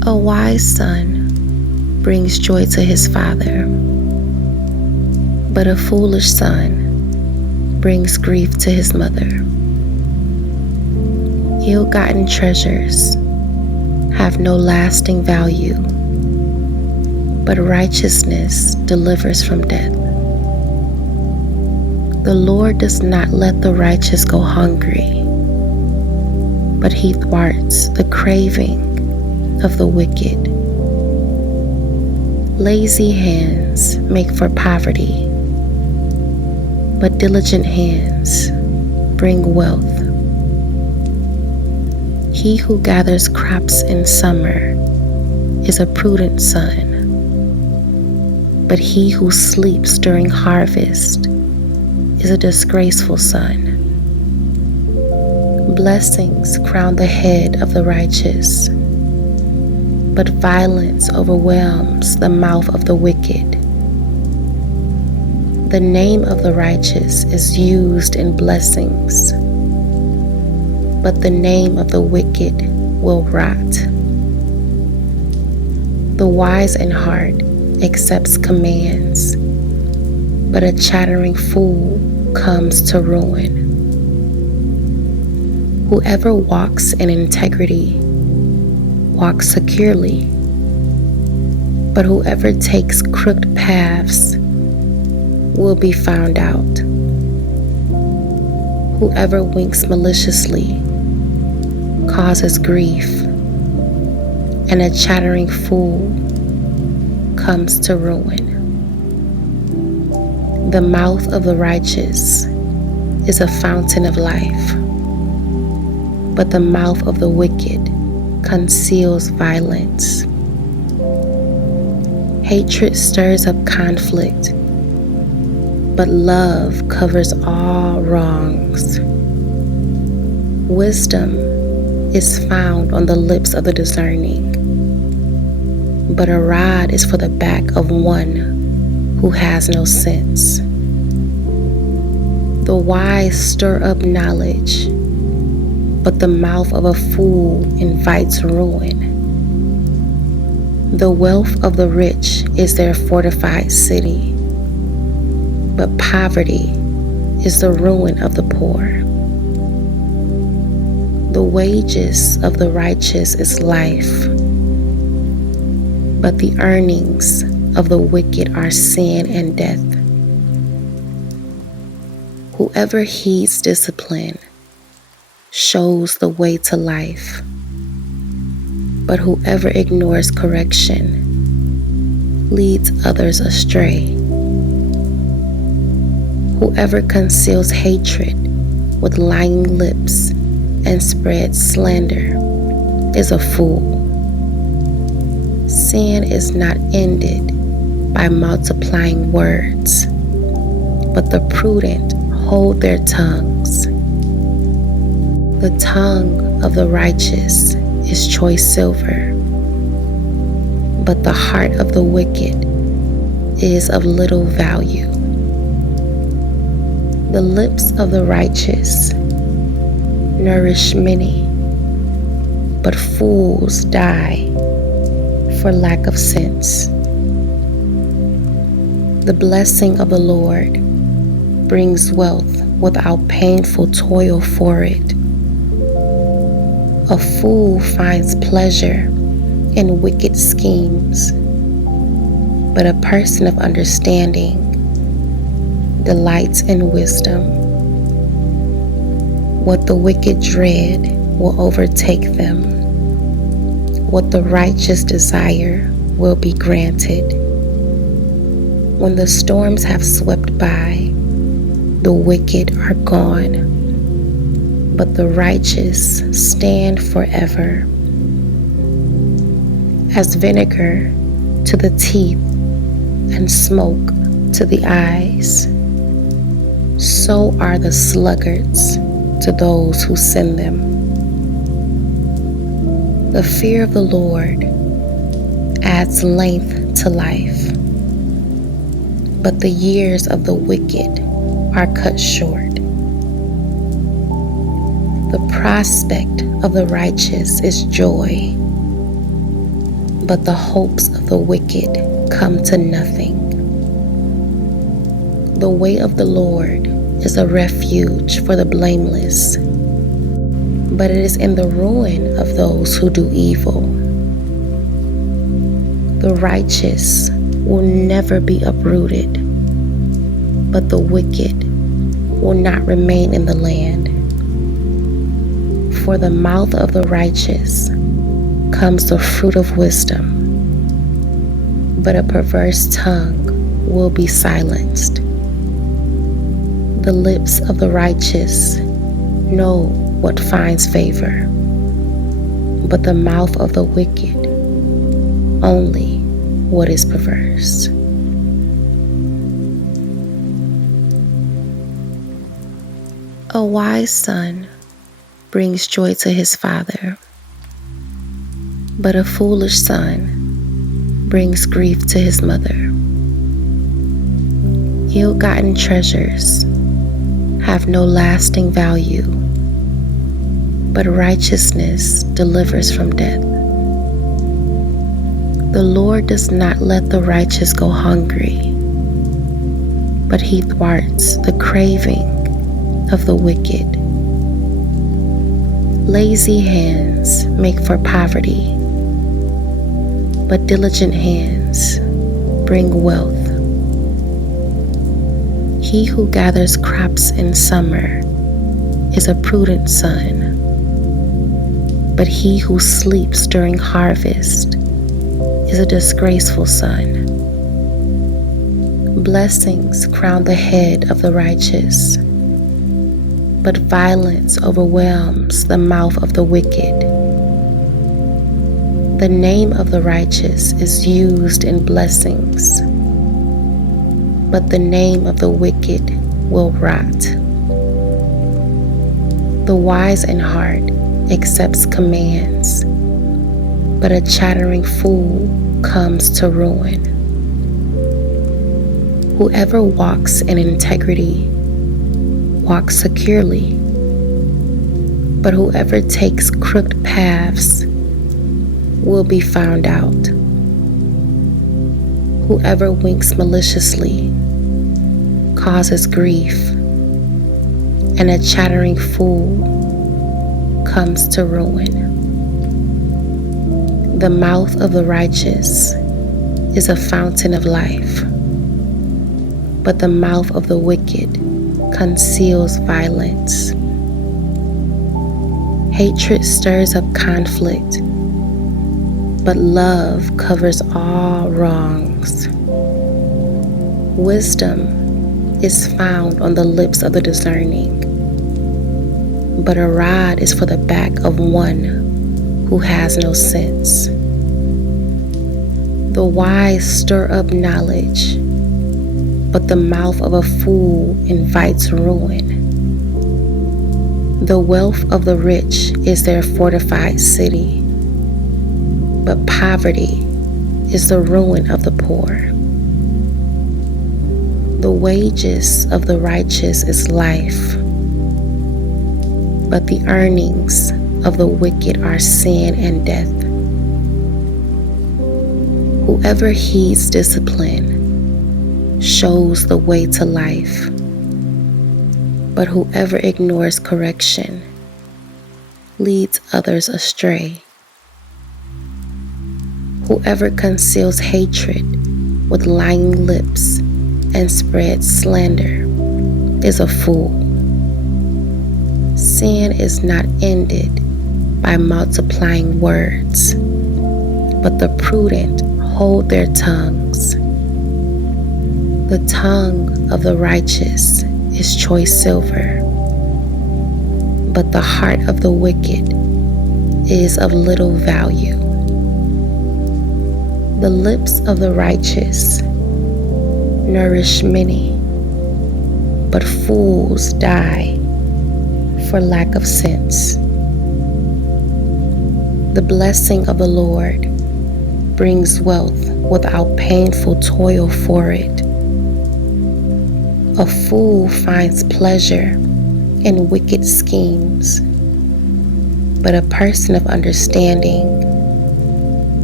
A wise son brings joy to his father, but a foolish son brings grief to his mother. Ill-gotten treasures have no lasting value, but righteousness delivers from death. The Lord does not let the righteous go hungry, but he thwarts the craving of the wicked. Lazy hands make for poverty, but diligent hands bring wealth. He who gathers crops in summer is a prudent son, but he who sleeps during harvest is a disgraceful son. Blessings crown the head of the righteous, but violence overwhelms the mouth of the wicked. The name of the righteous is used in blessings, but the name of the wicked will rot. The wise in heart accepts commands, but a chattering fool comes to ruin. Whoever walks in integrity walks securely, but whoever takes crooked paths will be found out. Whoever winks maliciously causes grief, and a chattering fool comes to ruin. The mouth of the righteous is a fountain of life, but the mouth of the wicked conceals violence. Hatred stirs up conflict, but love covers all wrongs. Wisdom is found on the lips of the discerning, but a rod is for the back of one who has no sense. The wise stir up knowledge, but the mouth of a fool invites ruin. The wealth of the rich is their fortified city, but poverty is the ruin of the poor. The wages of the righteous is life, but the earnings of the wicked are sin and death. Whoever heeds discipline shows the way to life, but whoever ignores correction leads others astray. Whoever conceals hatred with lying lips and spreads slander is a fool. Sin is not ended by multiplying words, but the prudent hold their tongues. The tongue of the righteous is choice silver, but the heart of the wicked is of little value. The lips of the righteous nourish many, but fools die for lack of sense. The blessing of the Lord brings wealth without painful toil for it. A fool finds pleasure in wicked schemes, but a person of understanding delights in wisdom. What the wicked dread will overtake them. What the righteous desire will be granted. When the storms have swept by, the wicked are gone, but the righteous stand forever. As vinegar to the teeth and smoke to the eyes, so are the sluggards to those who send them. The fear of the Lord adds length to life, but the years of the wicked are cut short. The prospect of the righteous is joy, but the hopes of the wicked come to nothing. The way of the Lord is a refuge for the blameless, but it is in the ruin of those who do evil. The righteous will never be uprooted, but the wicked will not remain in the land. For the mouth of the righteous comes the fruit of wisdom, but a perverse tongue will be silenced. The lips of the righteous know what finds favor, but the mouth of the wicked only what is perverse. A wise son brings joy to his father, but a foolish son brings grief to his mother. Ill-gotten treasures have no lasting value, but righteousness delivers from death. The Lord does not let the righteous go hungry, but he thwarts the craving of the wicked. Lazy hands make for poverty, but diligent hands bring wealth. He who gathers crops in summer is a prudent son, but he who sleeps during harvest is a disgraceful son. Blessings crown the head of the righteous, but violence overwhelms the mouth of the wicked. The name of the righteous is used in blessings, but the name of the wicked will rot. The wise in heart accepts commands, but a chattering fool comes to ruin. Whoever walks in integrity walks securely, but whoever takes crooked paths will be found out. Whoever winks maliciously causes grief, and a chattering fool comes to ruin. The mouth of the righteous is a fountain of life, but the mouth of the wicked conceals violence. Hatred stirs up conflict, but love covers all wrongs. Wisdom is found on the lips of the discerning, but a rod is for the back of one who has no sense. The wise stir up knowledge, but the mouth of a fool invites ruin. The wealth of the rich is their fortified city, but poverty is the ruin of the poor. The wages of the righteous is life, but the earnings of the wicked are sin and death. Whoever heeds discipline shows the way to life, but whoever ignores correction leads others astray. Whoever conceals hatred with lying lips and spreads slander is a fool. Sin is not ended by multiplying words, but the prudent hold their tongues. The tongue of the righteous is choice silver, but the heart of the wicked is of little value. The lips of the righteous nourish many, but fools die for lack of sense. The blessing of the Lord brings wealth without painful toil for it. A fool finds pleasure in wicked schemes, but a person of understanding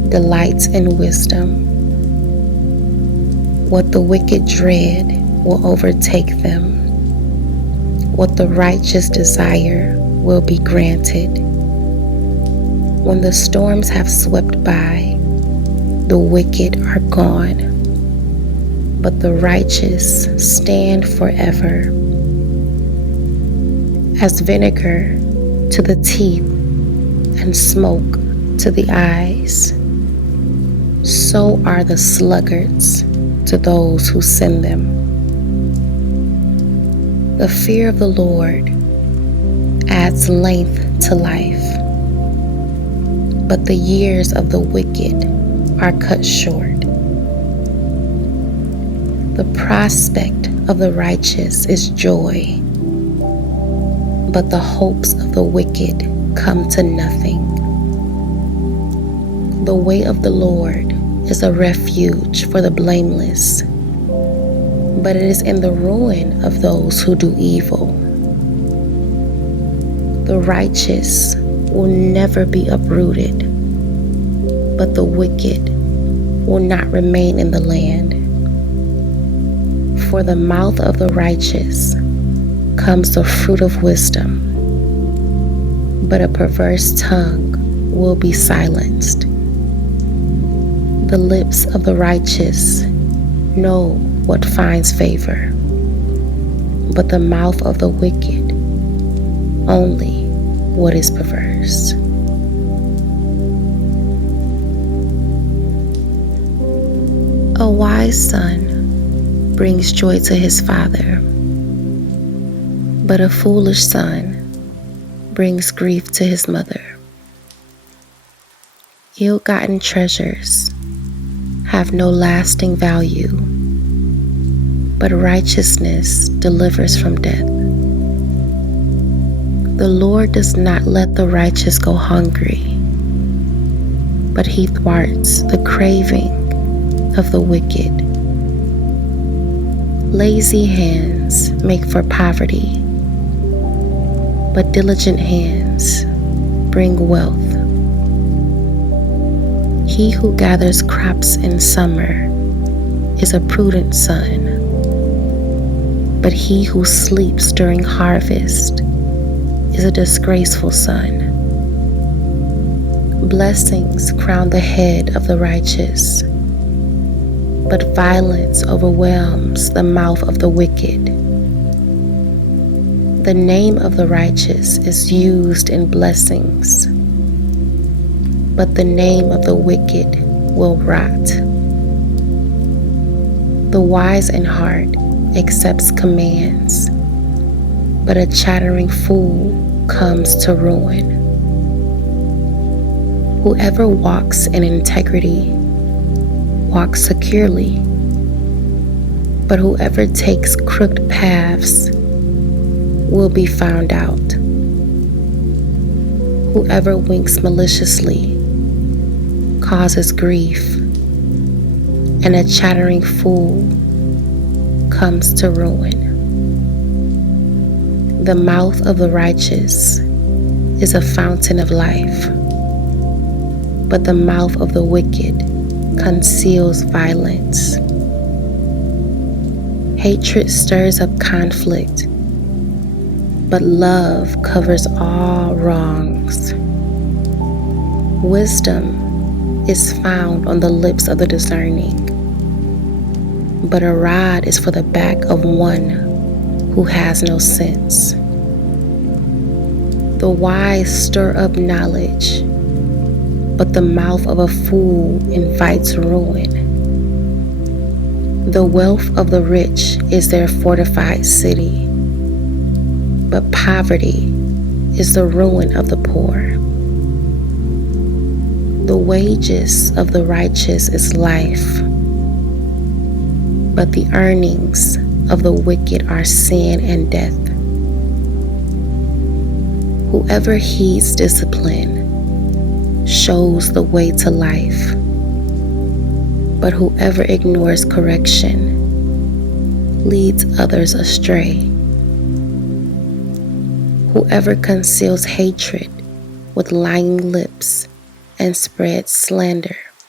delights in wisdom. What the wicked dread will overtake them. What the righteous desire will be granted. When the storms have swept by, the wicked are gone, but the righteous stand forever. As vinegar to the teeth and smoke to the eyes, so are the sluggards to those who send them. The fear of the Lord adds length to life, but the years of the wicked are cut short. The prospect of the righteous is joy, but the hopes of the wicked come to nothing. The way of the Lord is a refuge for the blameless, but it is in the ruin of those who do evil. The righteous will never be uprooted, but the wicked will not remain in the land. For the mouth of the righteous comes the fruit of wisdom, but a perverse tongue will be silenced. The lips of the righteous know what finds favor, but the mouth of the wicked only what is perverse. A wise son brings joy to his father, but a foolish son brings grief to his mother. Ill-gotten treasures have no lasting value, but righteousness delivers from death. The Lord does not let the righteous go hungry, but he thwarts the craving of the wicked. Lazy hands make for poverty, but diligent hands bring wealth. He who gathers crops in summer is a prudent son, but he who sleeps during harvest is a disgraceful son. Blessings crown the head of the righteous, but violence overwhelms the mouth of the wicked. The name of the righteous is used in blessings, but the name of the wicked will rot. The wise in heart accepts commands, but a chattering fool comes to ruin. Whoever walks in integrity walks securely, but whoever takes crooked paths will be found out. Whoever winks maliciously causes grief, and a chattering fool comes to ruin. The mouth of the righteous is a fountain of life, but the mouth of the wicked conceals violence. Hatred stirs up conflict, but love covers all wrongs. Wisdom is found on the lips of the discerning, but a rod is for the back of one who has no sense. The wise stir up knowledge, but the mouth of a fool invites ruin. The wealth of the rich is their fortified city, but poverty is the ruin of the poor. The wages of the righteous is life, but the earnings of the wicked are sin and death. Whoever heeds discipline shows the way to life, but whoever ignores correction leads others astray. Whoever conceals hatred with lying lips and spreads slander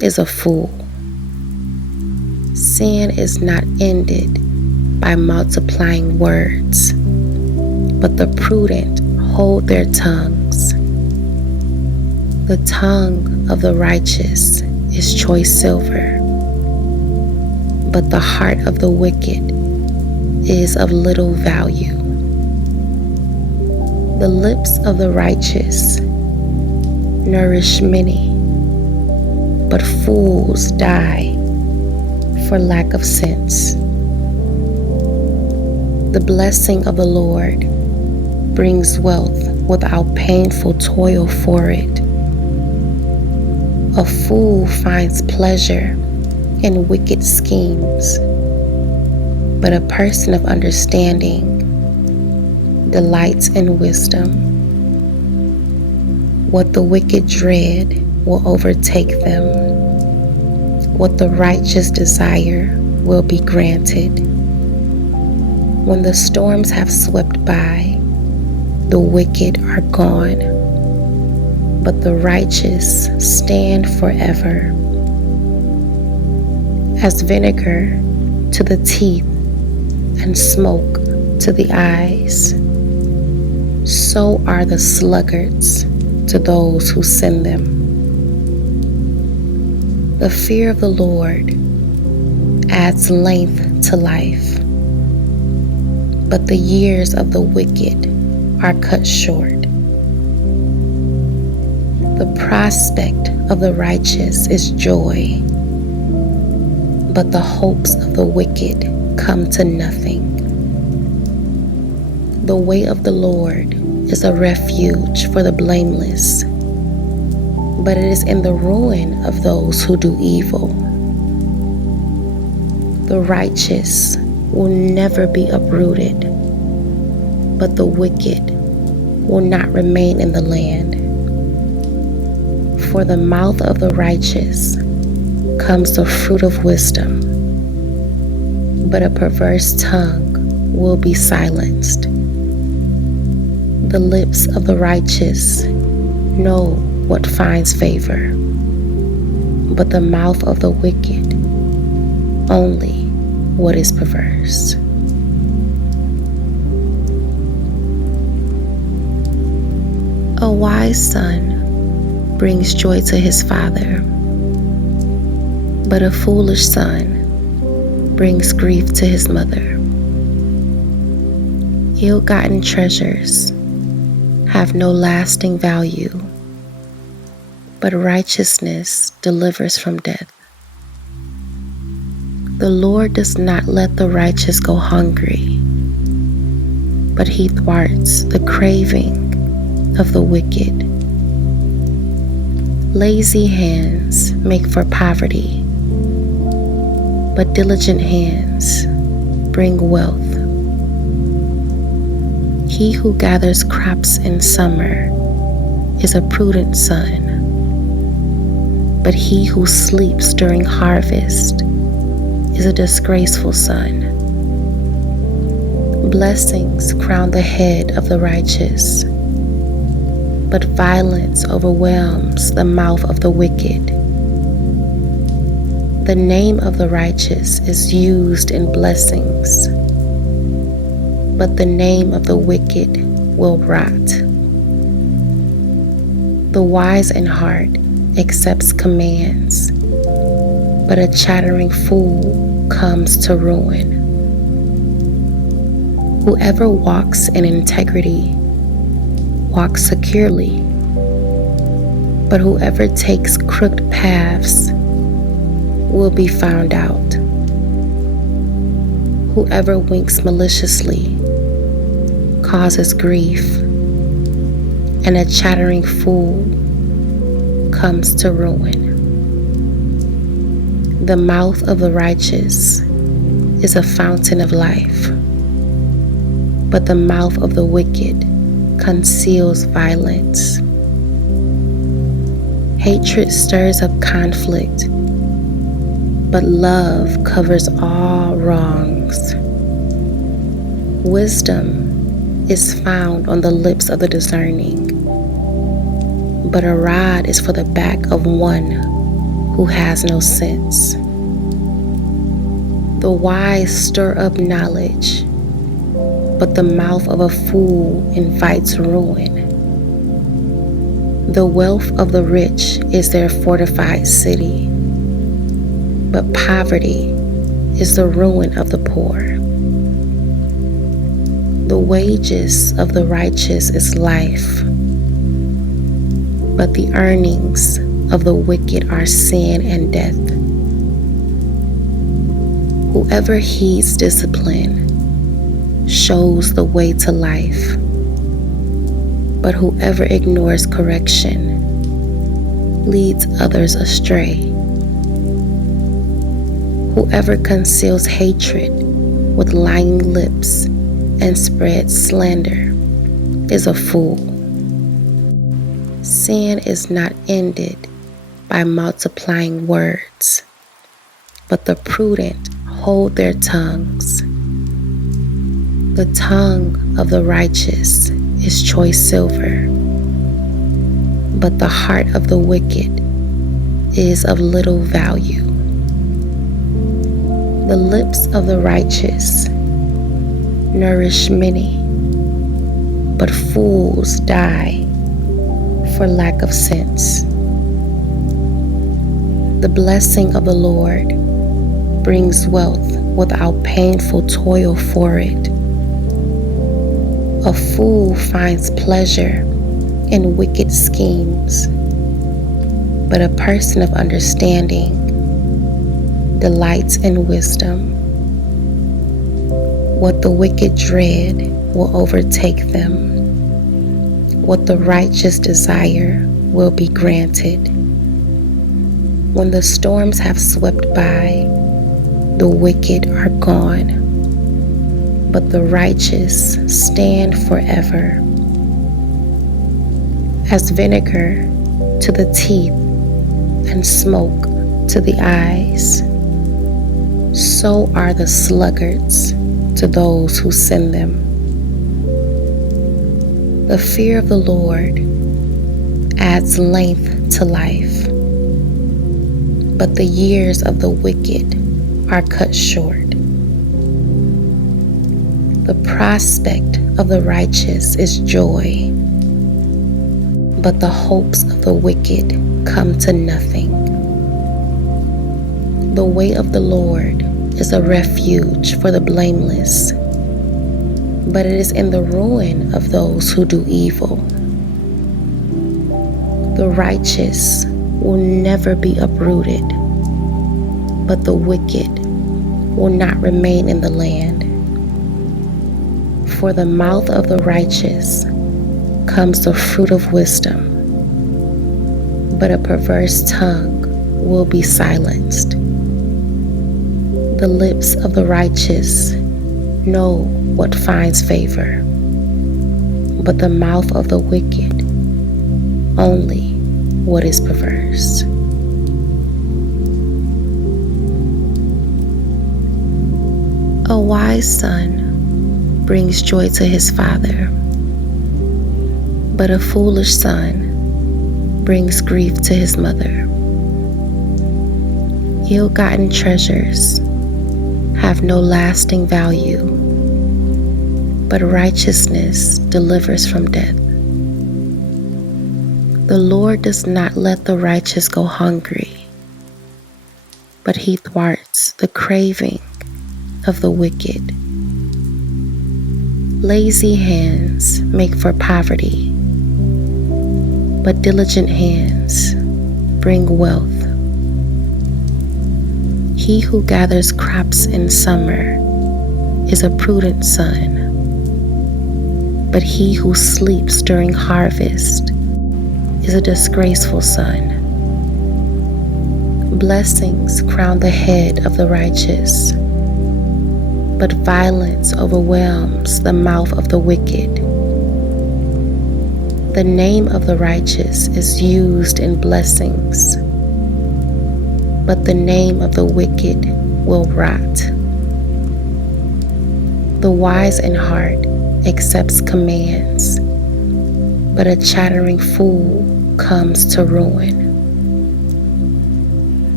is a fool. Sin is not ended by multiplying words, but the prudent hold their tongues. The tongue of the righteous is choice silver, but the heart of the wicked is of little value. The lips of the righteous nourish many, but fools die for lack of sense. The blessing of the Lord brings wealth without painful toil for it. A fool finds pleasure in wicked schemes, but a person of understanding delights in wisdom. What the wicked dread will overtake them. What the righteous desire will be granted. When the storms have swept by, the wicked are gone, but the righteous stand forever. As vinegar to the teeth and smoke to the eyes, so are the sluggards to those who send them. The fear of the Lord adds length to life, but the years of the wicked are cut short. The prospect of the righteous is joy, but the hopes of the wicked come to nothing. The way of the Lord is a refuge for the blameless, but it is in the ruin of those who do evil. The righteous will never be uprooted, but the wicked will not remain in the land. For the mouth of the righteous comes the fruit of wisdom, but a perverse tongue will be silenced. The lips of the righteous know what finds favor, but the mouth of the wicked only what is perverse. A wise son brings joy to his father, but a foolish son brings grief to his mother. Ill-gotten treasures have no lasting value, but righteousness delivers from death. The Lord does not let the righteous go hungry, but he thwarts the craving of the wicked. Lazy hands make for poverty, but diligent hands bring wealth. He who gathers crops in summer is a prudent son, but he who sleeps during harvest is a disgraceful son. Blessings crown the head of the righteous, but violence overwhelms the mouth of the wicked. The name of the righteous is used in blessings, but the name of the wicked will rot. The wise in heart accepts commands, but a chattering fool comes to ruin. Whoever walks in integrity walks securely, but whoever takes crooked paths will be found out. Whoever winks maliciously causes grief, and a chattering fool comes to ruin. The mouth of the righteous is a fountain of life, but the mouth of the wicked conceals violence. Hatred stirs up conflict, but love covers all wrongs. Wisdom is found on the lips of the discerning, but a rod is for the back of one who has no sense. The wise stir up knowledge, but the mouth of a fool invites ruin. The wealth of the rich is their fortified city, but poverty is the ruin of the poor. The wages of the righteous is life, but the earnings of the wicked are sin and death. Whoever heeds discipline shows the way to life, but whoever ignores correction leads others astray. Whoever conceals hatred with lying lips and spreads slander is a fool. Sin is not ended by multiplying words, but the prudent hold their tongues. The tongue of the righteous is choice silver, but the heart of the wicked is of little value. The lips of the righteous nourish many, but fools die for lack of sense. The blessing of the Lord brings wealth without painful toil for it. A fool finds pleasure in wicked schemes, but a person of understanding delights in wisdom. What the wicked dread will overtake them. What the righteous desire will be granted. When the storms have swept by, the wicked are gone, but the righteous stand forever. As vinegar to the teeth and smoke to the eyes, so are the sluggards to those who send them. The fear of the Lord adds length to life, but the years of the wicked are cut short. The prospect of the righteous is joy, but the hopes of the wicked come to nothing. The way of the Lord is a refuge for the blameless, but it is in the ruin of those who do evil. The righteous will never be uprooted, but the wicked will not remain in the land. For the mouth of the righteous comes the fruit of wisdom, but a perverse tongue will be silenced. The lips of the righteous know what finds favor, but the mouth of the wicked only what is perverse. A wise son brings joy to his father, but a foolish son brings grief to his mother. Ill-gotten treasures have no lasting value, but righteousness delivers from death. The Lord does not let the righteous go hungry, but he thwarts the craving of the wicked. Lazy hands make for poverty, but diligent hands bring wealth. He who gathers crops in summer is a prudent son, but he who sleeps during harvest is a disgraceful son. Blessings crown the head of the righteous, but violence overwhelms the mouth of the wicked. The name of the righteous is used in blessings, but the name of the wicked will rot. The wise in heart accepts commands, but a chattering fool comes to ruin.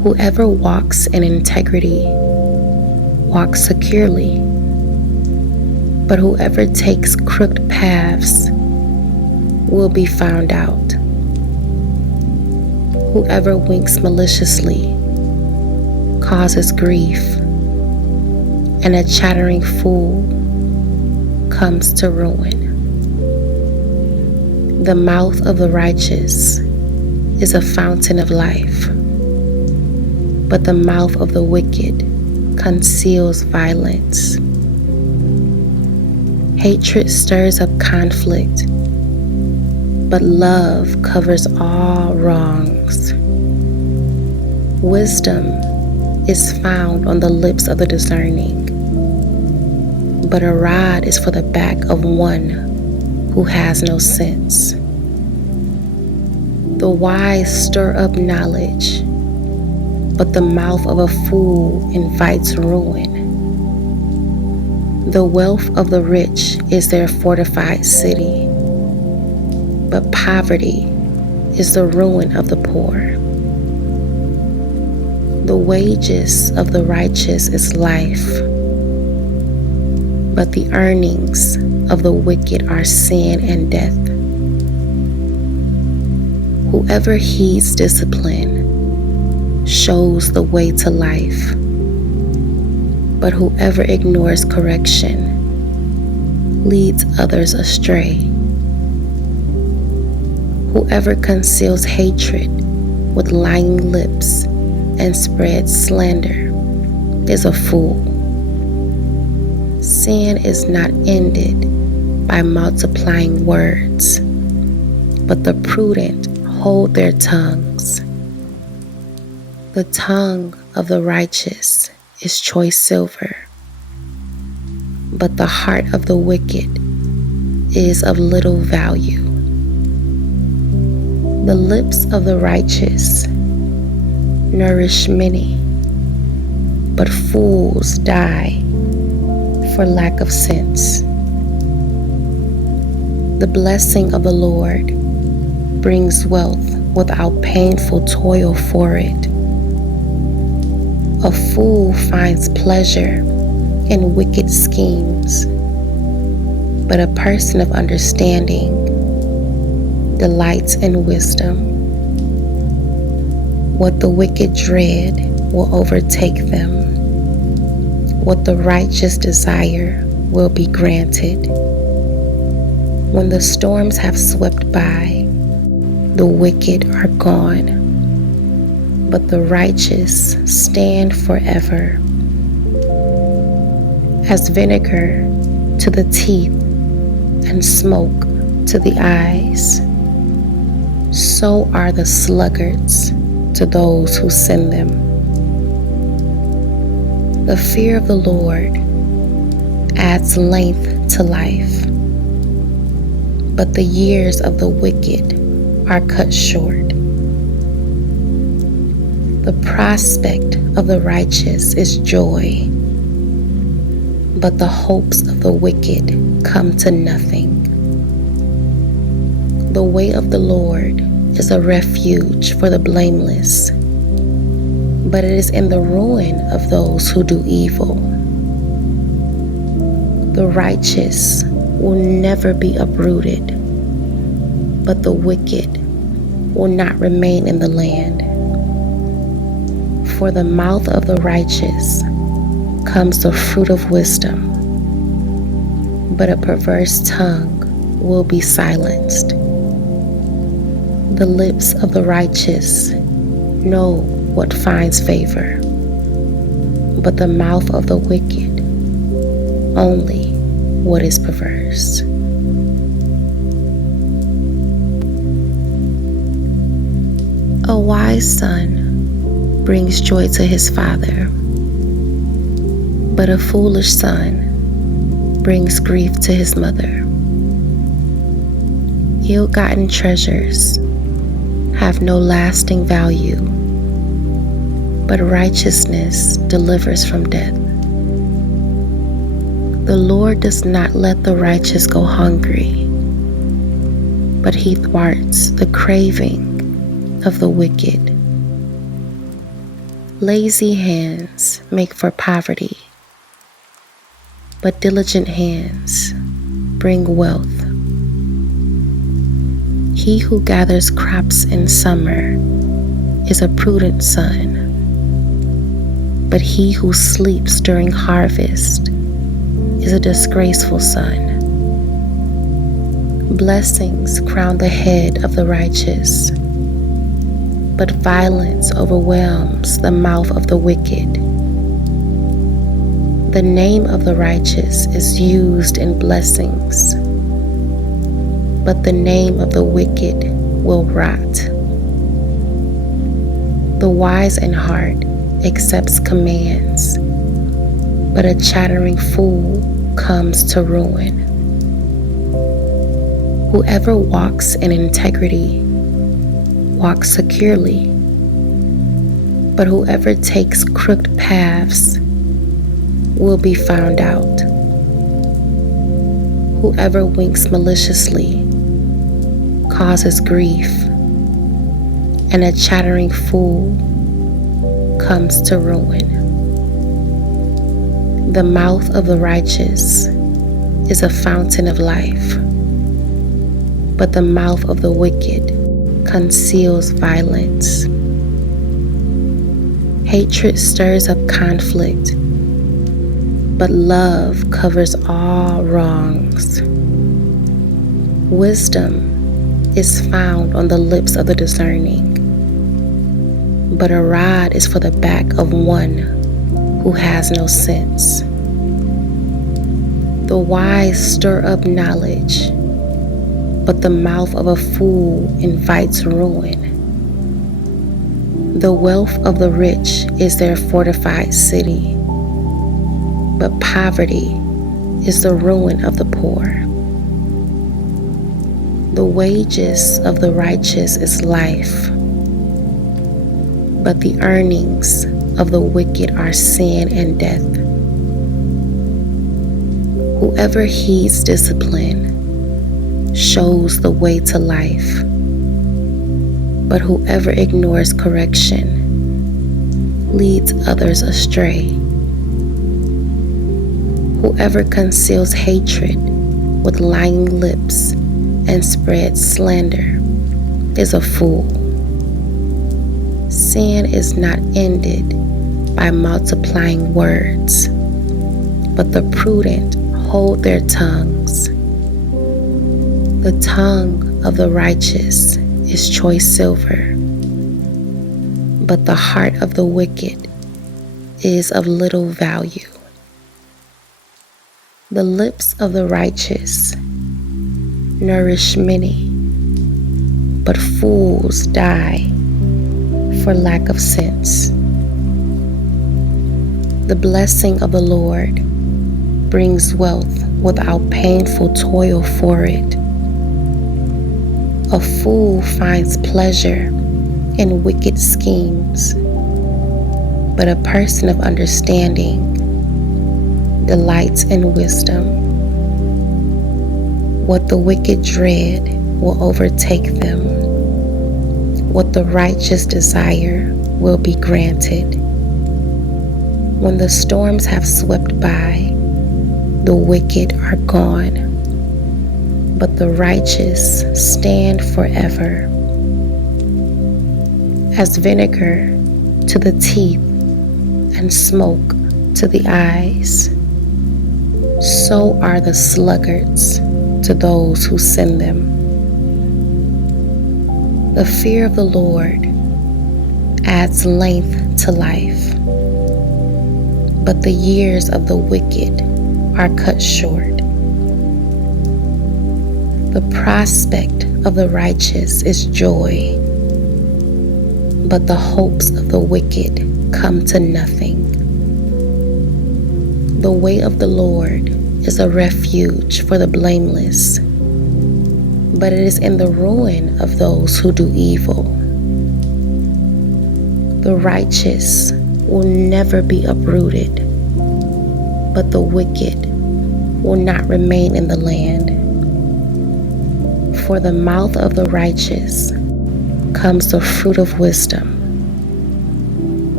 Whoever walks in integrity walks securely, but whoever takes crooked paths will be found out. Whoever winks maliciously causes grief, and a chattering fool comes to ruin. The mouth of the righteous is a fountain of life, but the mouth of the wicked conceals violence. Hatred stirs up conflict, but love covers all wrongs. Wisdom is found on the lips of the discerning, but a rod is for the back of one who has no sense. The wise stir up knowledge, but the mouth of a fool invites ruin. The wealth of the rich is their fortified city, but poverty is the ruin of the poor. The wages of the righteous is life, but the earnings of the wicked are sin and death. Whoever heeds discipline shows the way to life, but whoever ignores correction leads others astray. Whoever conceals hatred with lying lips and spreads slander is a fool. Sin is not ended by multiplying words, but the prudent hold their tongues. The tongue of the righteous is choice silver, but the heart of the wicked is of little value. The lips of the righteous nourish many, but fools die for lack of sense. The blessing of the Lord brings wealth without painful toil for it. A fool finds pleasure in wicked schemes, but a person of understanding delights in wisdom. What the wicked dread will overtake them. What the righteous desire will be granted. When the storms have swept by, the wicked are gone, but the righteous stand forever. As vinegar to the teeth and smoke to the eyes, so are the sluggards to those who send them. The fear of the Lord adds length to life, but the years of the wicked are cut short. The prospect of the righteous is joy, but the hopes of the wicked come to nothing. The way of the Lord is a refuge for the blameless, but it is in the ruin of those who do evil. The righteous will never be uprooted, but the wicked will not remain in the land. For the mouth of the righteous comes the fruit of wisdom, but a perverse tongue will be silenced. The lips of the righteous know what finds favor, but the mouth of the wicked only what is perverse. A wise son brings joy to his father, but a foolish son brings grief to his mother. Ill-gotten treasures have no lasting value, but righteousness delivers from death. The Lord does not let the righteous go hungry, but he thwarts the craving of the wicked. Lazy hands make for poverty, but diligent hands bring wealth. He who gathers crops in summer is a prudent son, but he who sleeps during harvest is a disgraceful son. Blessings crown the head of the righteous, but violence overwhelms the mouth of the wicked. The name of the righteous is used in blessings, but the name of the wicked will rot. The wise in heart accepts commands, but a chattering fool comes to ruin. Whoever walks in integrity walks securely, but whoever takes crooked paths will be found out. Whoever winks maliciously causes grief, and a chattering fool comes to ruin. The mouth of the righteous is a fountain of life, but the mouth of the wicked conceals violence. Hatred stirs up conflict, but love covers all wrongs. Wisdom is found on the lips of the discerning, but a rod is for the back of one who has no sense. The wise stir up knowledge, but the mouth of a fool invites ruin. The wealth of the rich is their fortified city, but poverty is the ruin of the poor. The wages of the righteous is life, but the earnings of the wicked are sin and death. Whoever heeds discipline shows the way to life, but whoever ignores correction leads others astray. Whoever conceals hatred with lying lips and spreads slander is a fool. Sin is not ended by multiplying words, but the prudent hold their tongues. The tongue of the righteous is choice silver, but the heart of the wicked is of little value. The lips of the righteous nourish many, but fools die for lack of sense. The blessing of the Lord brings wealth without painful toil for it. A fool finds pleasure in wicked schemes, but a person of understanding delights in wisdom. What the wicked dread will overtake them. What the righteous desire will be granted. When the storms have swept by, the wicked are gone, but the righteous stand forever. As vinegar to the teeth and smoke to the eyes, so are the sluggards to those who send them. The fear of the Lord adds length to life, but the years of the wicked are cut short. The prospect of the righteous is joy, but the hopes of the wicked come to nothing. The way of the Lord is a refuge for the blameless, but it is in the ruin of those who do evil. The righteous will never be uprooted, but the wicked will not remain in the land. For the mouth of the righteous comes the fruit of wisdom,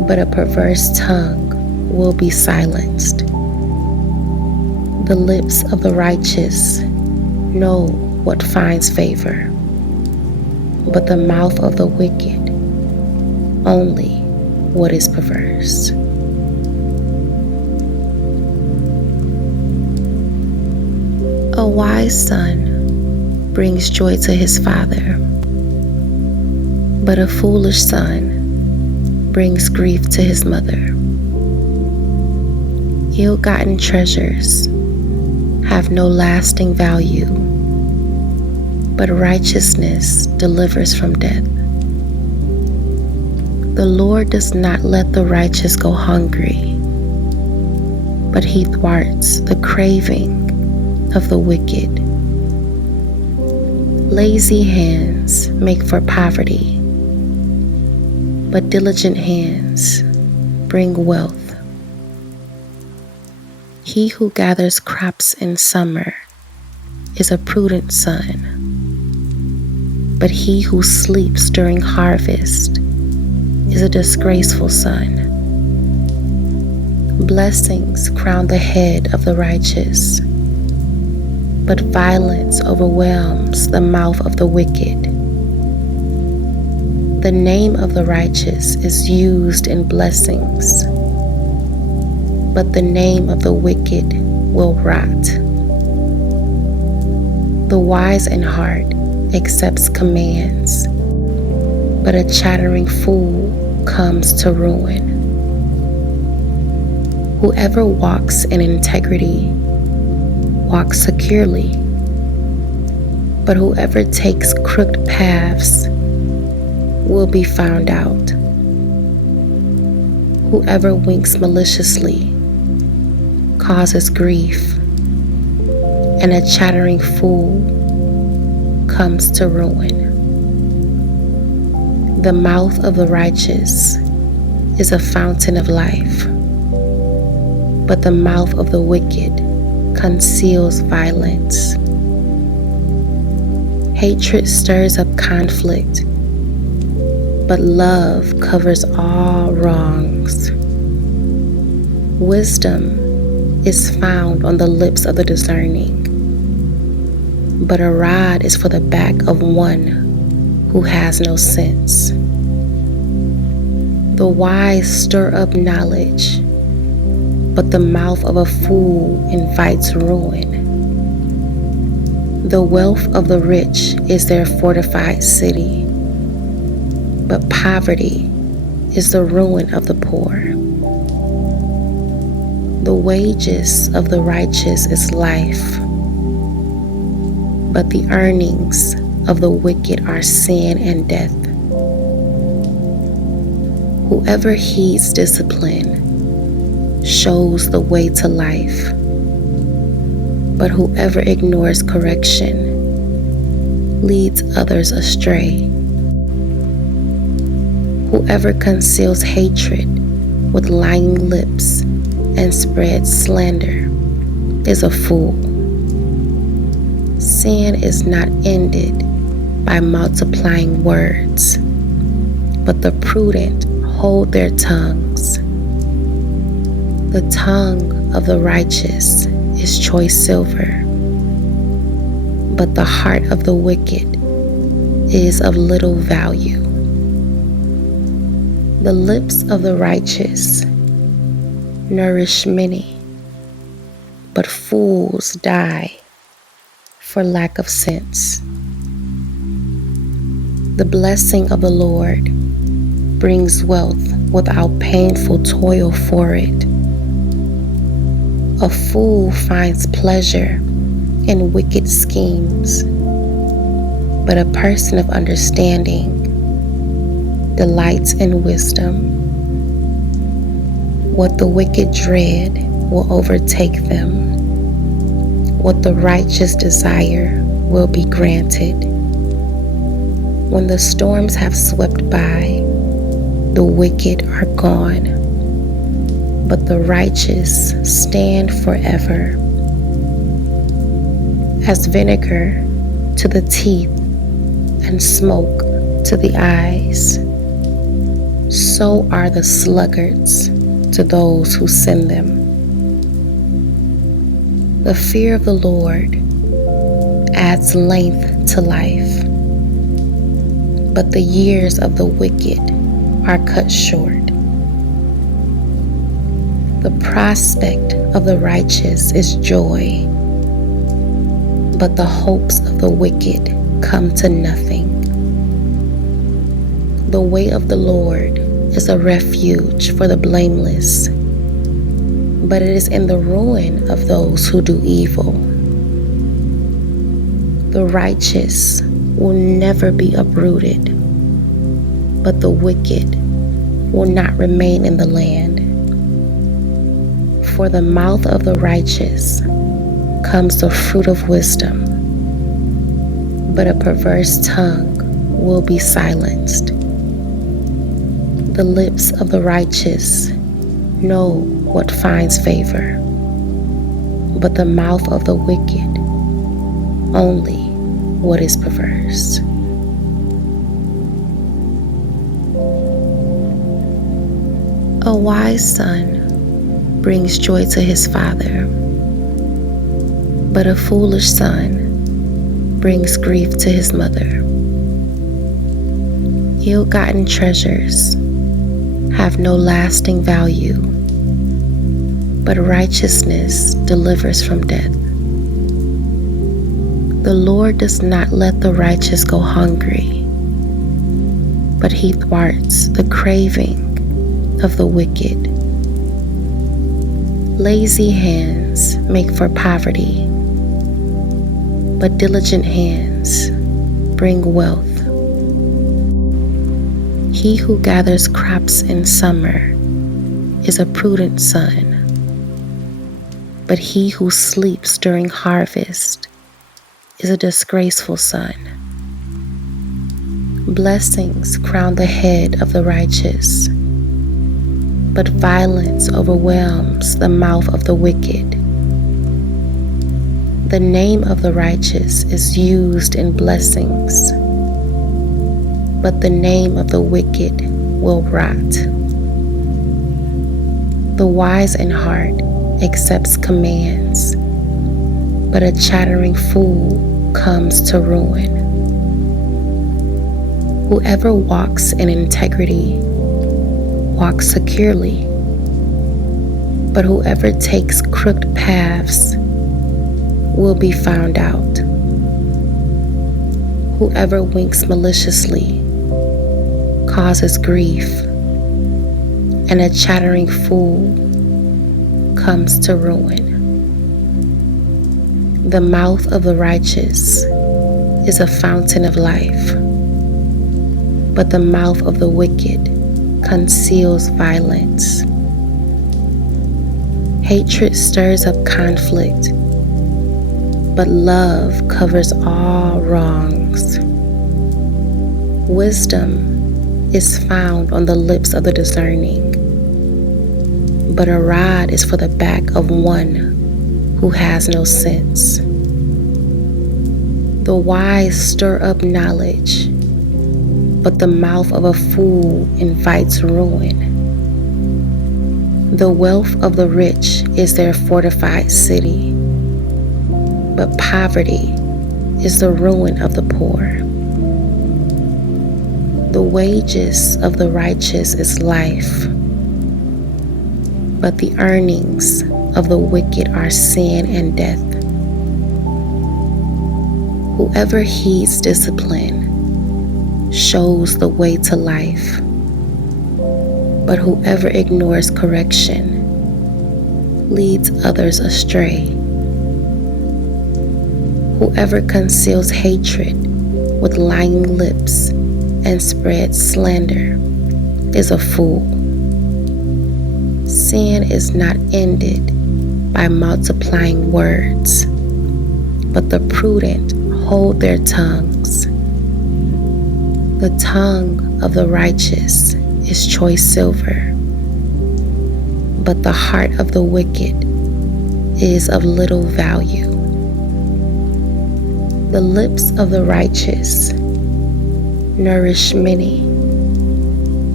but a perverse tongue will be silenced. The lips of the righteous know what finds favor, but the mouth of the wicked only what is perverse. A wise son brings joy to his father, but a foolish son brings grief to his mother. Ill-gotten treasures have no lasting value, but righteousness delivers from death. The Lord does not let the righteous go hungry, but he thwarts the craving of the wicked. Lazy hands make for poverty, but diligent hands bring wealth. He who gathers crops in summer is a prudent son, but he who sleeps during harvest is a disgraceful son. Blessings crown the head of the righteous, but violence overwhelms the mouth of the wicked. The name of the righteous is used in blessings, but the name of the wicked will rot. The wise in heart accepts commands, but a chattering fool comes to ruin. Whoever walks in integrity walks securely, but whoever takes crooked paths will be found out. Whoever winks maliciously causes grief, and a chattering fool comes to ruin. The mouth of the righteous is a fountain of life, but the mouth of the wicked conceals violence. Hatred stirs up conflict, but love covers all wrongs. Wisdom is found on the lips of the discerning, but a rod is for the back of one who has no sense. The wise stir up knowledge, but the mouth of a fool invites ruin. The wealth of the rich is their fortified city, but poverty is the ruin of the poor. The wages of the righteous is life, but the earnings of the wicked are sin and death. Whoever heeds discipline shows the way to life, but whoever ignores correction leads others astray. Whoever conceals hatred with lying lips and spreads slander is a fool. Sin is not ended by multiplying words, but the prudent hold their tongues. The tongue of the righteous is choice silver, but the heart of the wicked is of little value. The lips of the righteous nourish many, but fools die for lack of sense. The blessing of the Lord brings wealth without painful toil for it. A fool finds pleasure in wicked schemes, but a person of understanding delights in wisdom. What the wicked dread will overtake them. What the righteous desire will be granted. When the storms have swept by, the wicked are gone, but the righteous stand forever. As vinegar to the teeth and smoke to the eyes, so are the sluggards to those who send them. The fear of the Lord adds length to life, but the years of the wicked are cut short. The prospect of the righteous is joy, but the hopes of the wicked come to nothing. The way of the Lord is a refuge for the blameless, but it is in the ruin of those who do evil. The righteous will never be uprooted, but the wicked will not remain in the land. For the mouth of the righteous comes the fruit of wisdom, but a perverse tongue will be silenced. The lips of the righteous know what finds favor, but the mouth of the wicked only what is perverse. A wise son brings joy to his father, but a foolish son brings grief to his mother. Ill-gotten treasures have no lasting value, but righteousness delivers from death. The Lord does not let the righteous go hungry, but he thwarts the craving of the wicked. Lazy hands make for poverty, but diligent hands bring wealth. He who gathers crops in summer is a prudent son, but he who sleeps during harvest is a disgraceful son. Blessings crown the head of the righteous, but violence overwhelms the mouth of the wicked. The name of the righteous is used in blessings, but the name of the wicked will rot. The wise in heart accepts commands, but a chattering fool comes to ruin. Whoever walks in integrity walks securely, but whoever takes crooked paths will be found out. Whoever winks maliciously causes grief, and a chattering fool comes to ruin. The mouth of the righteous is a fountain of life, but the mouth of the wicked conceals violence. Hatred stirs up conflict, but love covers all wrongs. Wisdom is found on the lips of the discerning, but a rod is for the back of one who has no sense. The wise stir up knowledge, but the mouth of a fool invites ruin. The wealth of the rich is their fortified city, but poverty is the ruin of the poor. The wages of the righteous is life, but the earnings of the wicked are sin and death. Whoever heeds discipline shows the way to life, but whoever ignores correction leads others astray. Whoever conceals hatred with lying lips and spreads slander is a fool. Sin is not ended by multiplying words, but the prudent hold their tongues. The tongue of the righteous is choice silver, but the heart of the wicked is of little value. The lips of the righteous nourish many,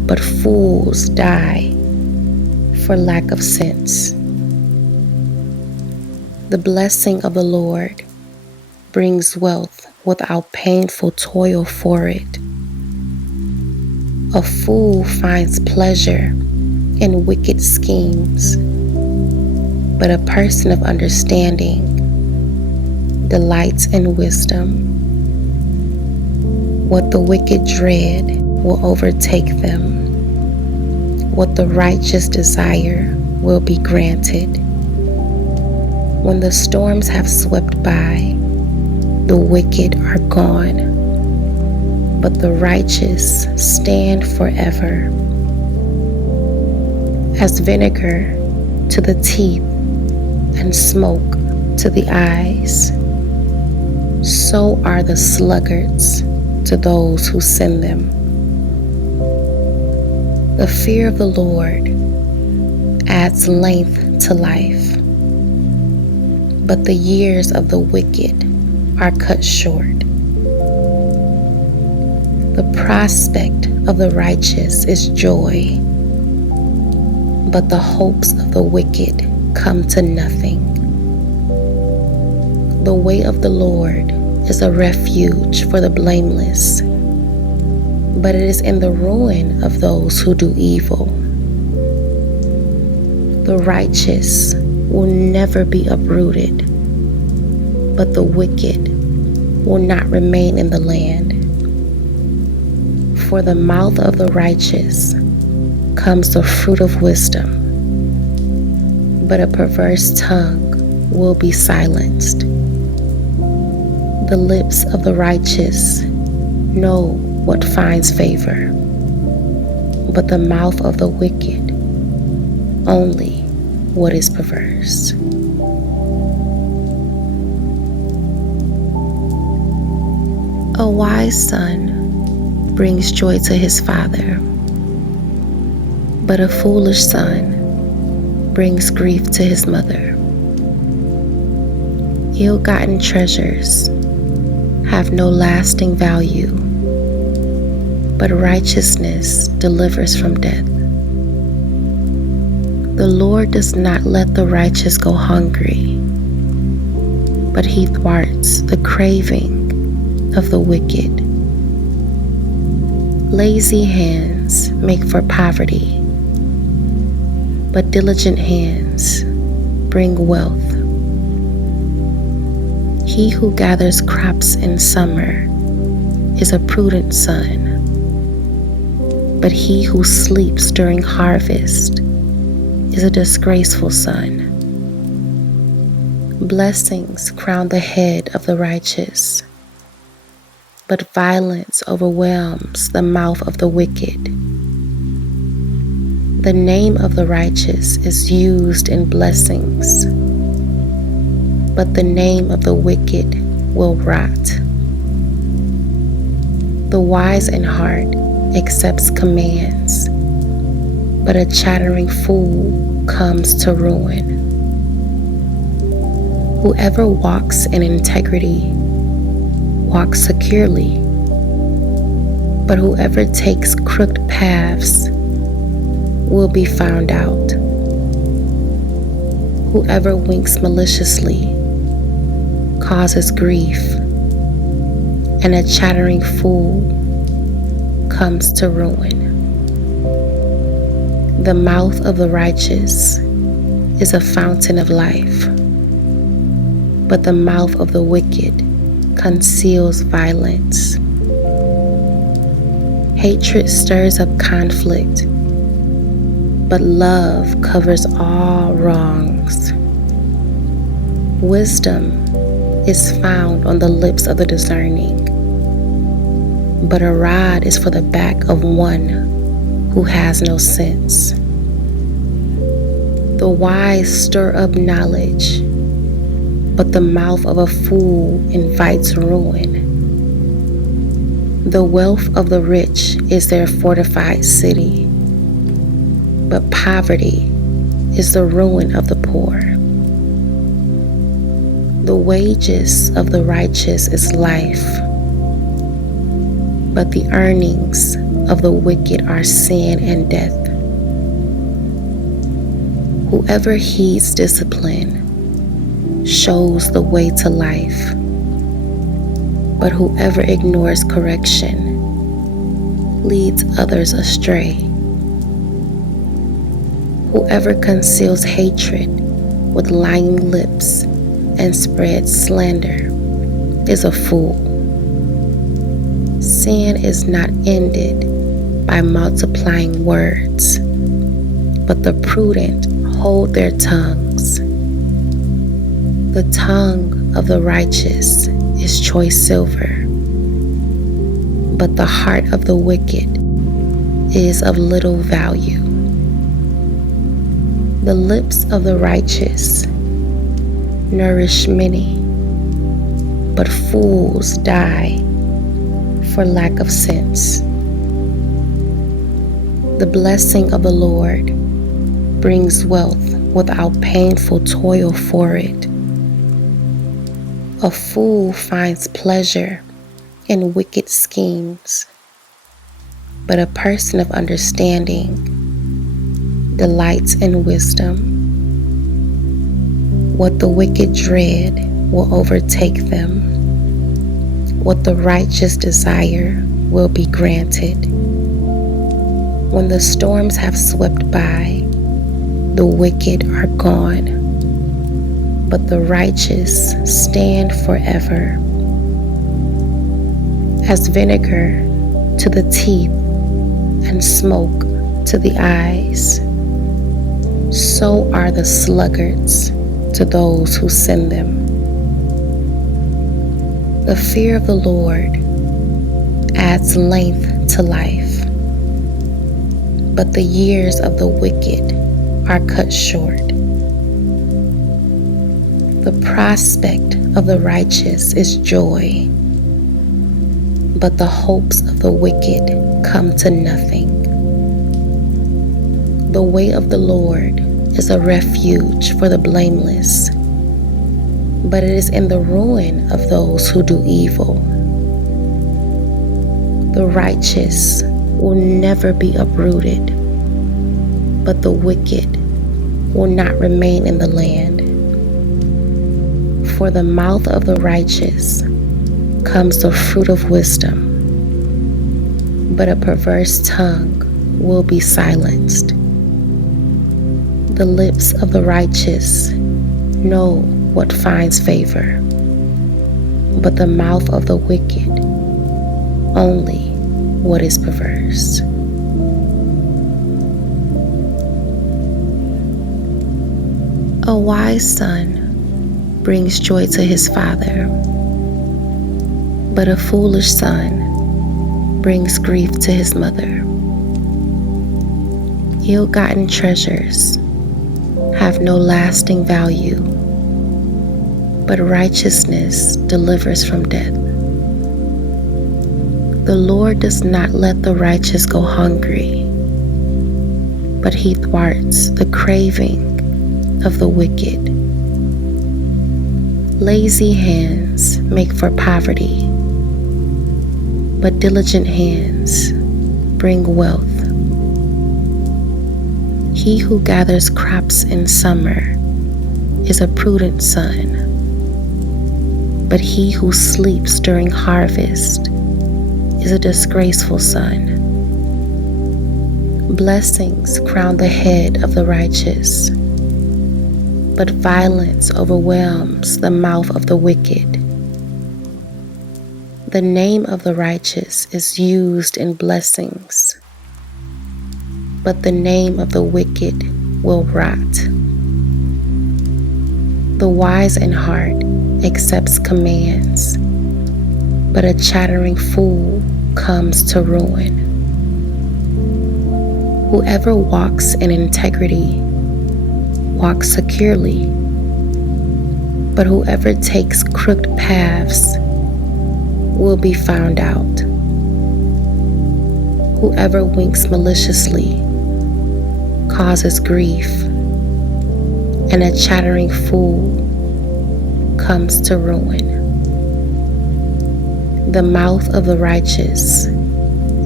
but fools die for lack of sense. The blessing of the Lord brings wealth without painful toil for it. A fool finds pleasure in wicked schemes, but a person of understanding delights in wisdom. What the wicked dread will overtake them. What the righteous desire will be granted. When the storms have swept by, the wicked are gone, but the righteous stand forever. As vinegar to the teeth and smoke to the eyes, so are the sluggards to those who send them. The fear of the Lord adds length to life, but the years of the wicked are cut short. The prospect of the righteous is joy, but the hopes of the wicked come to nothing. The way of the Lord is a refuge for the blameless, but it is in the ruin of those who do evil. The righteous will never be uprooted, but the wicked will not remain in the land. For the mouth of the righteous comes the fruit of wisdom, but a perverse tongue will be silenced. The lips of the righteous know what finds favor, but the mouth of the wicked only what is perverse. A wise son brings joy to his father, but a foolish son brings grief to his mother. Ill-gotten treasures have no lasting value, but righteousness delivers from death. The Lord does not let the righteous go hungry, but he thwarts the craving of the wicked. Lazy hands make for poverty, but diligent hands bring wealth. He who gathers crops in summer is a prudent son, but he who sleeps during harvest is a disgraceful son. Blessings crown the head of the righteous, but violence overwhelms the mouth of the wicked. The name of the righteous is used in blessings, but the name of the wicked will rot. The wise in heart accepts commands, but a chattering fool comes to ruin. Whoever walks in integrity walks securely, but whoever takes crooked paths will be found out. Whoever winks maliciously causes grief, and a chattering fool comes to ruin. The mouth of the righteous is a fountain of life, but the mouth of the wicked conceals violence. Hatred stirs up conflict, but love covers all wrongs. Wisdom is found on the lips of the discerning, but a rod is for the back of one who has no sense. The wise stir up knowledge, but the mouth of a fool invites ruin. The wealth of the rich is their fortified city, but poverty is the ruin of the poor. The wages of the righteous is life, but the earnings of the wicked are sin and death. Whoever heeds discipline shows the way to life, but whoever ignores correction leads others astray. Whoever conceals hatred with lying lips and spreads slander is a fool. Sin is not ended by multiplying words, but the prudent hold their tongues. The tongue of the righteous is choice silver, but the heart of the wicked is of little value. The lips of the righteous nourish many, but fools die for lack of sense. The blessing of the Lord brings wealth without painful toil for it. A fool finds pleasure in wicked schemes, but a person of understanding delights in wisdom. What the wicked dread will overtake them. What the righteous desire will be granted. When the storms have swept by, the wicked are gone, but the righteous stand forever. As vinegar to the teeth and smoke to the eyes, so are the sluggards to those who send them. The fear of the Lord adds length to life, but the years of the wicked are cut short. The prospect of the righteous is joy, but the hopes of the wicked come to nothing. The way of the Lord is a refuge for the blameless, but it is in the ruin of those who do evil. The righteous will never be uprooted, but the wicked will not remain in the land. For the mouth of the righteous comes the fruit of wisdom, but a perverse tongue will be silenced. The lips of the righteous know what finds favor, but the mouth of the wicked only what is perverse. A wise son brings joy to his father, but a foolish son brings grief to his mother. Ill-gotten treasures have no lasting value, but righteousness delivers from death. The Lord does not let the righteous go hungry, but he thwarts the craving of the wicked. Lazy hands make for poverty, but diligent hands bring wealth. He who gathers crops in summer is a prudent son, but he who sleeps during harvest is a disgraceful son. Blessings crown the head of the righteous, but violence overwhelms the mouth of the wicked. The name of the righteous is used in blessings, but the name of the wicked will rot. The wise in heart accepts commands, but a chattering fool comes to ruin. Whoever walks in integrity walks securely, but whoever takes crooked paths will be found out. Whoever winks maliciously causes grief, and a chattering fool comes to ruin. The mouth of the righteous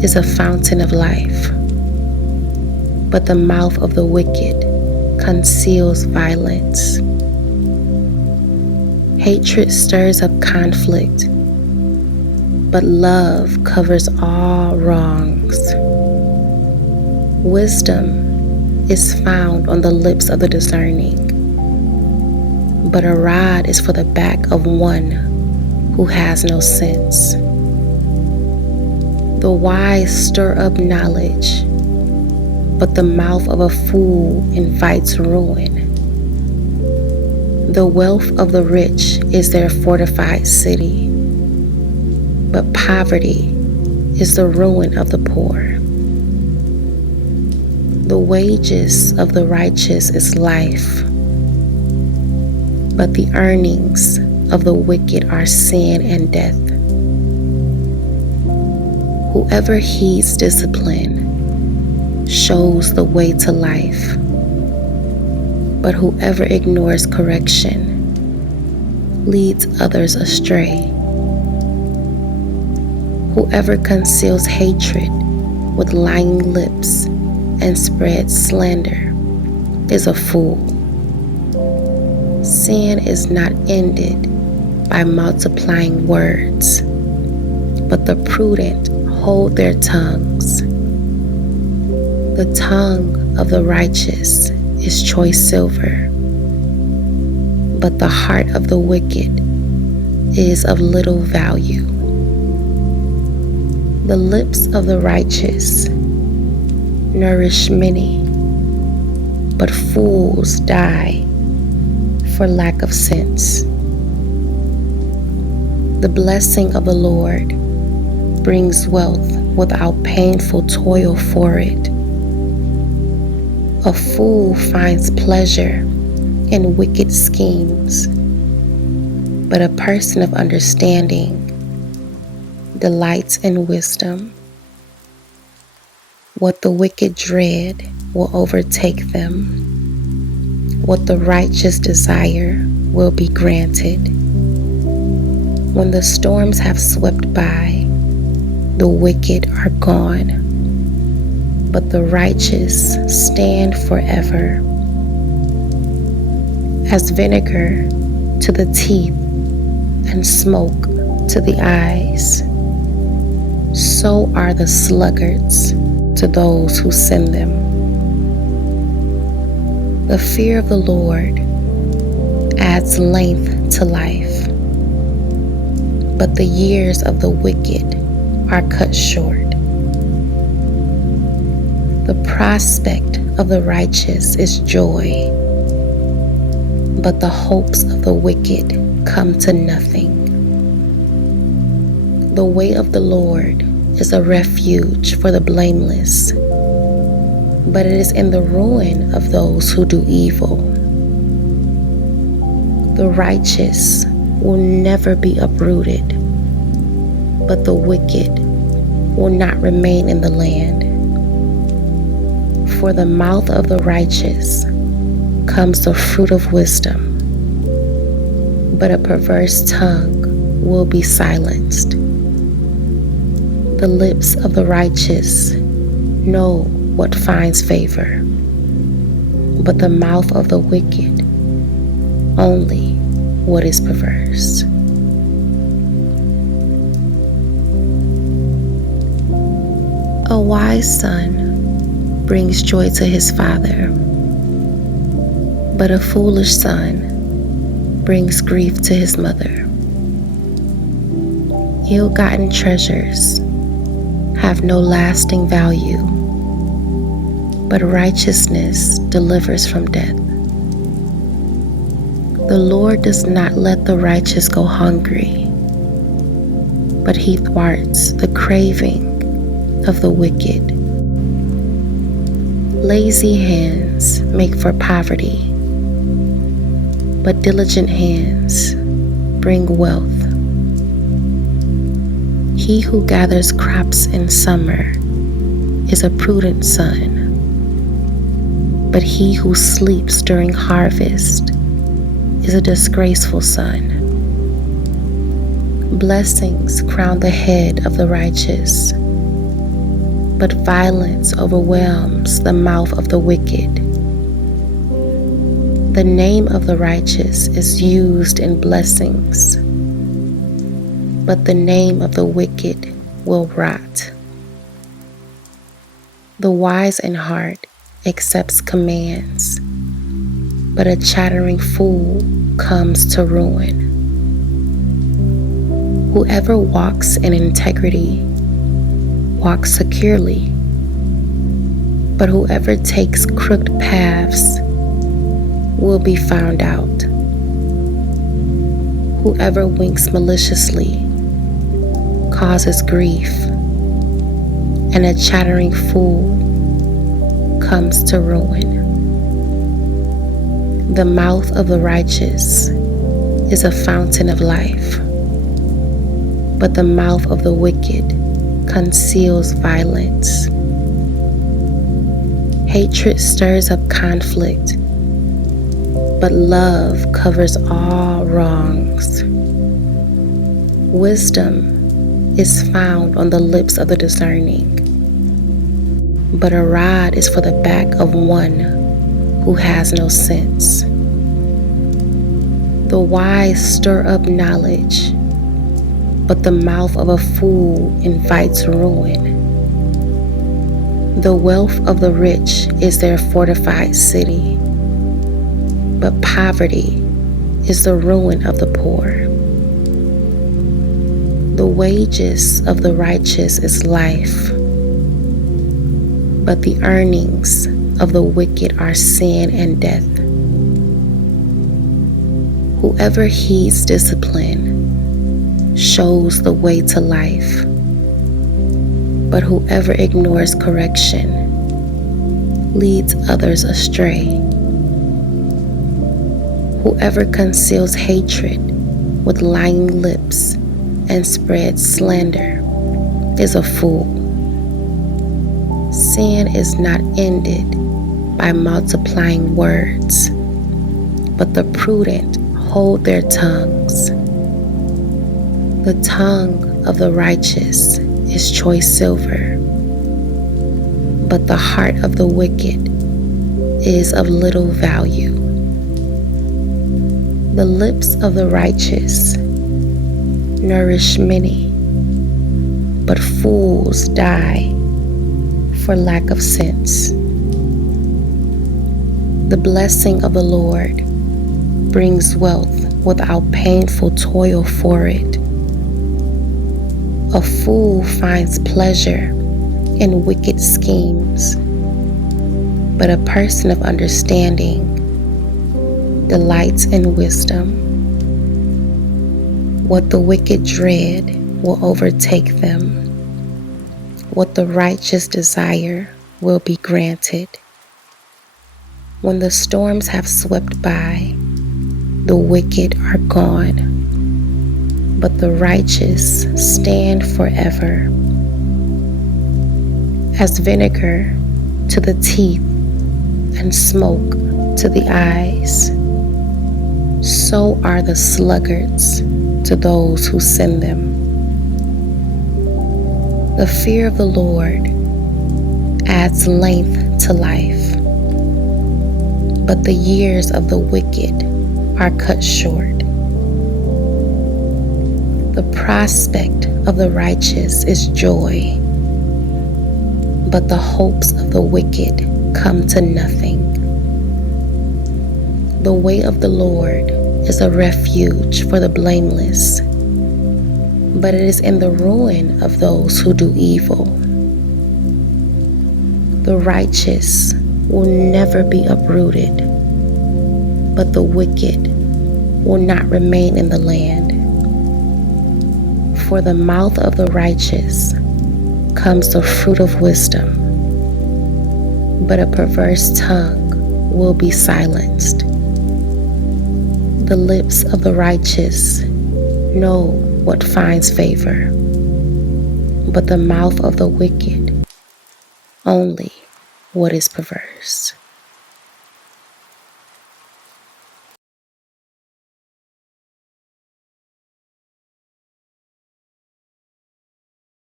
is a fountain of life, but the mouth of the wicked conceals violence. Hatred stirs up conflict, but love covers all wrongs. Wisdom is found on the lips of the discerning, but a rod is for the back of one who has no sense. The wise stir up knowledge, but the mouth of a fool invites ruin. The wealth of the rich is their fortified city, but poverty is the ruin of the poor. The wages of the righteous is life, but the earnings of the wicked are sin and death. Whoever heeds discipline shows the way to life, but whoever ignores correction leads others astray. Whoever conceals hatred with lying lips and spreads slander is a fool. Sin is not ended by multiplying words, but the prudent hold their tongues. The tongue of the righteous is choice silver, but the heart of the wicked is of little value. The lips of the righteous nourish many, but fools die for lack of sense. The blessing of the Lord brings wealth without painful toil for it. A fool finds pleasure in wicked schemes, but a person of understanding delights in wisdom. What the wicked dread will overtake them. What the righteous desire will be granted. When the storms have swept by, the wicked are gone, but the righteous stand forever. As vinegar to the teeth and smoke to the eyes, so are the sluggards to those who send them. The fear of the Lord adds length to life, but the years of the wicked are cut short. The prospect of the righteous is joy, but the hopes of the wicked come to nothing. The way of the Lord is a refuge for the blameless, but it is in the ruin of those who do evil. The righteous will never be uprooted, but the wicked will not remain in the land. For the mouth of the righteous comes the fruit of wisdom, but a perverse tongue will be silenced. The lips of the righteous know what finds favor, but the mouth of the wicked only what is perverse. A wise son brings joy to his father, but a foolish son brings grief to his mother. Ill-gotten treasures have no lasting value, but righteousness delivers from death. The Lord does not let the righteous go hungry, but he thwarts the craving of the wicked. Lazy hands make for poverty, but diligent hands bring wealth. He who gathers crops in summer is a prudent son, but he who sleeps during harvest is a disgraceful son. Blessings crown the head of the righteous, but violence overwhelms the mouth of the wicked. The name of the righteous is used in blessings, but the name of the wicked will rot. The wise in heart accepts commands, but a chattering fool comes to ruin. Whoever walks in integrity walks securely, but whoever takes crooked paths will be found out. Whoever winks maliciously causes grief, and a chattering fool comes to ruin. The mouth of the righteous is a fountain of life, but the mouth of the wicked conceals violence. Hatred stirs up conflict, but love covers all wrongs. Wisdom is found on the lips of the discerning, but a rod is for the back of one who has no sense. The wise stir up knowledge, but the mouth of a fool invites ruin. The wealth of the rich is their fortified city, but poverty is the ruin of the poor. The wages of the righteous is life, but the earnings of the wicked are sin and death. Whoever heeds discipline shows the way to life, but whoever ignores correction leads others astray. Whoever conceals hatred with lying lips and spreads slander is a fool. Sin is not ended by multiplying words, but the prudent hold their tongues. The tongue of the righteous is choice silver, but the heart of the wicked is of little value. The lips of the righteous nourish many, but fools die for lack of sense. The blessing of the Lord brings wealth without painful toil for it. A fool finds pleasure in wicked schemes, but a person of understanding delights in wisdom. What the wicked dread will overtake them. What the righteous desire will be granted. When the storms have swept by, the wicked are gone, but the righteous stand forever. As vinegar to the teeth and smoke to the eyes, so are the sluggards to those who send them. The fear of the Lord adds length to life, but the years of the wicked are cut short. The prospect of the righteous is joy, but the hopes of the wicked come to nothing. The way of the Lord is a refuge for the blameless, but it is in the ruin of those who do evil. The righteous will never be uprooted, but the wicked will not remain in the land. For the mouth of the righteous comes the fruit of wisdom, but a perverse tongue will be silenced. The lips of the righteous know what finds favor, but the mouth of the wicked only what is perverse.